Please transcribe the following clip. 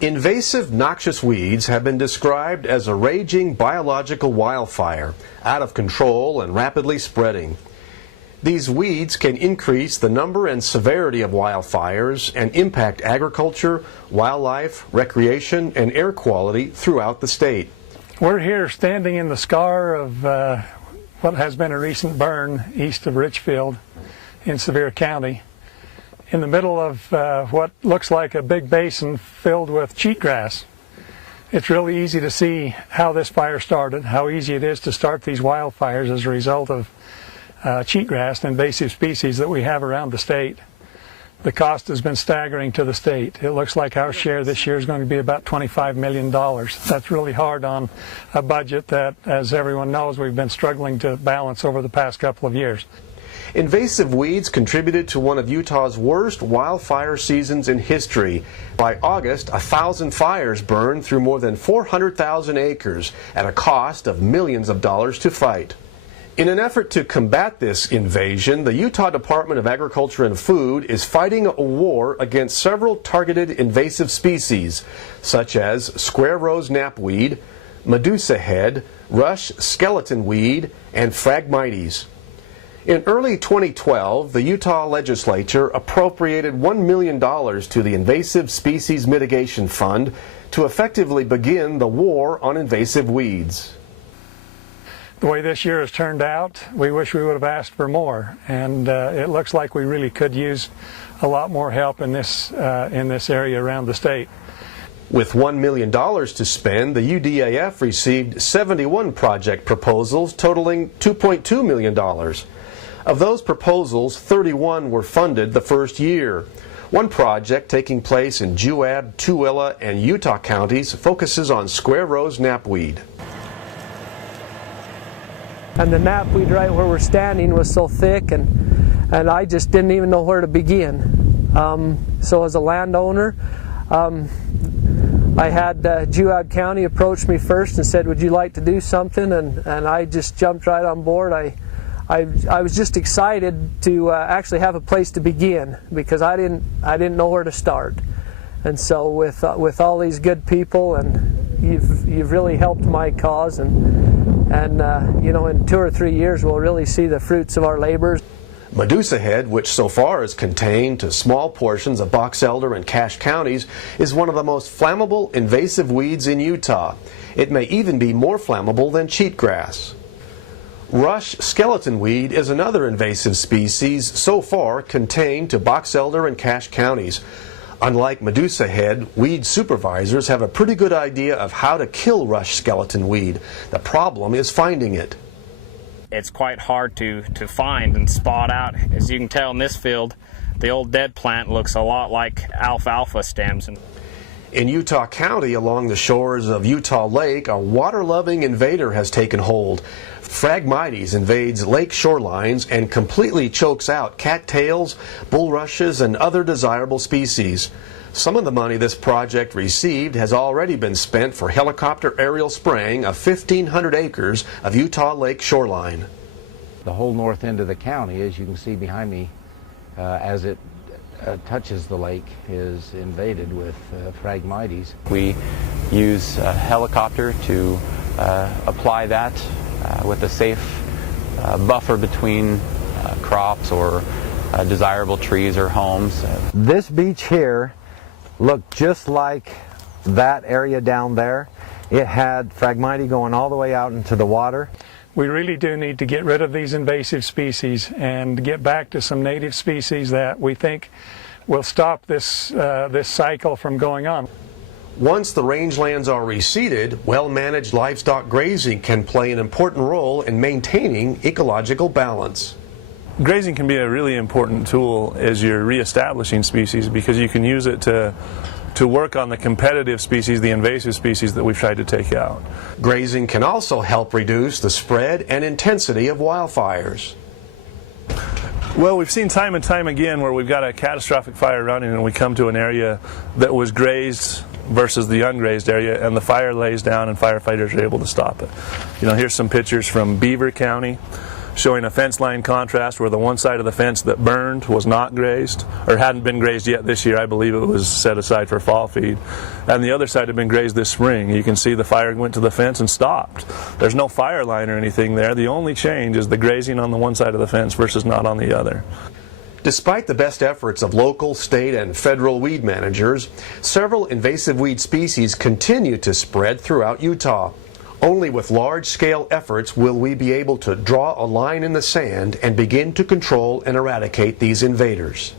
Invasive noxious weeds have been described as a raging biological wildfire, out of control and rapidly spreading. These weeds can increase the number and severity of wildfires and impact agriculture, wildlife, recreation, and air quality throughout the state. We're here standing in the scar of what has been a recent burn east of Richfield in Sevier County, in the middle of what looks like a big basin filled with cheatgrass. It's really easy to see how this fire started, how easy it is to start these wildfires as a result of cheatgrass, an invasive species that we have around the state. The cost has been staggering to the state. It looks like our share this year is going to be about $25 million. That's really hard on a budget that, as everyone knows, we've been struggling to balance over the past couple of years. Invasive weeds contributed to one of Utah's worst wildfire seasons in history. By August, 1,000 fires burned through more than 400,000 acres at a cost of millions of dollars to fight. In an effort to combat this invasion, the Utah Department of Agriculture and Food is fighting a war against several targeted invasive species, such as square rose knapweed, medusa head, rush skeleton weed, and Phragmites. In early 2012, the Utah legislature appropriated $1 million to the Invasive Species Mitigation Fund to effectively begin the war on invasive weeds. The way this year has turned out, we wish we would have asked for more, and it looks like we really could use a lot more help in this area around the state. With $1 million to spend, the UDAF received 71 project proposals totaling $2.2 million. Of those proposals, 31 were funded the first year. One project taking place in Juab, Tooele, and Utah counties focuses on square rose knapweed. And the knapweed right where we're standing was so thick, and I just didn't even know where to begin. So as a landowner, I had Juab County approach me first and said, would you like to do something? And I just jumped right on board. I was just excited to actually have a place to begin, because I didn't know where to start. And so with all these good people, and you've really helped my cause, and you know, in 2 or 3 years we'll really see the fruits of our labors. Medusa head, which so far is contained to small portions of Box Elder and Cache counties, is one of the most flammable invasive weeds in Utah. It may even be more flammable than cheatgrass. Rush skeleton weed is another invasive species so far contained to Box Elder and Cache counties. Unlike Medusa head, weed supervisors have a pretty good idea of how to kill rush skeleton weed. The problem is finding it. It's quite hard to find and spot out. As you can tell in this field, the old dead plant looks a lot like alfalfa stems. In Utah County, along the shores of Utah Lake, a water-loving invader has taken hold. Phragmites invades lake shorelines and completely chokes out cattails, bulrushes, and other desirable species. Some of the money this project received has already been spent for helicopter aerial spraying of 1,500 acres of Utah Lake shoreline. The whole north end of the county, as you can see behind me, as it touches the lake, is invaded with Phragmites. We use a helicopter to apply that with a safe buffer between crops or desirable trees or homes. This beach here looked just like that area down there. It had Phragmites going all the way out into the water. We really do need to get rid of these invasive species and get back to some native species that we think will stop this cycle from going on. Once the rangelands are reseeded, well-managed livestock grazing can play an important role in maintaining ecological balance. Grazing can be a really important tool as you're reestablishing species, because you can use it to work on the competitive species, the invasive species that we've tried to take out. Grazing can also help reduce the spread and intensity of wildfires. Well, we've seen time and time again where we've got a catastrophic fire running and we come to an area that was grazed versus the ungrazed area, and the fire lays down and firefighters are able to stop it. You know, here's some pictures from Beaver County showing a fence line contrast where the one side of the fence that burned was not grazed, or hadn't been grazed yet this year. I believe it was set aside for fall feed. And the other side had been grazed this spring. You can see the fire went to the fence and stopped. There's no fire line or anything there. The only change is the grazing on the one side of the fence versus not on the other. Despite the best efforts of local, state, and federal weed managers, several invasive weed species continue to spread throughout Utah. Only with large-scale efforts will we be able to draw a line in the sand and begin to control and eradicate these invaders.